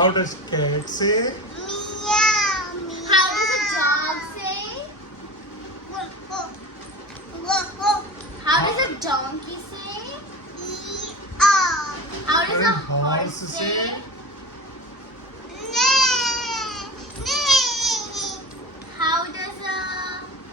How does cat say? Meow. Meow. How does a dog say? How does a donkey say? Meow. How does a How does horse say?